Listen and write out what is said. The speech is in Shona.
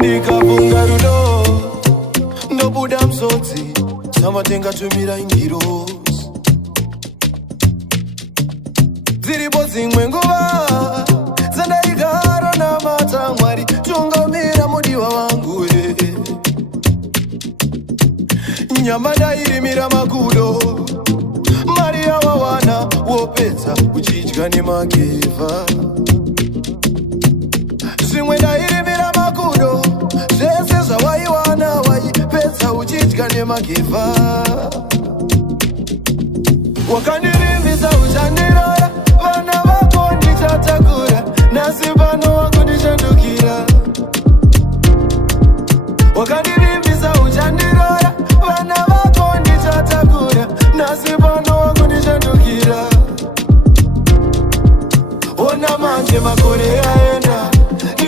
ndikafunga rudo ndobuda msodzi samatenga tumira indiro dziripo dzimwe nguva dzandaigara namata Mwari tungamira mudiwa wangu nyama ndairimira makudo mari yawawana wopedza uchidya nemageva zvimwe ndairimira makudo zvese zvawaiwana waipedza uchidya nemageva wakandirimbisa uchandirora vana vako ndichatakura nasi pano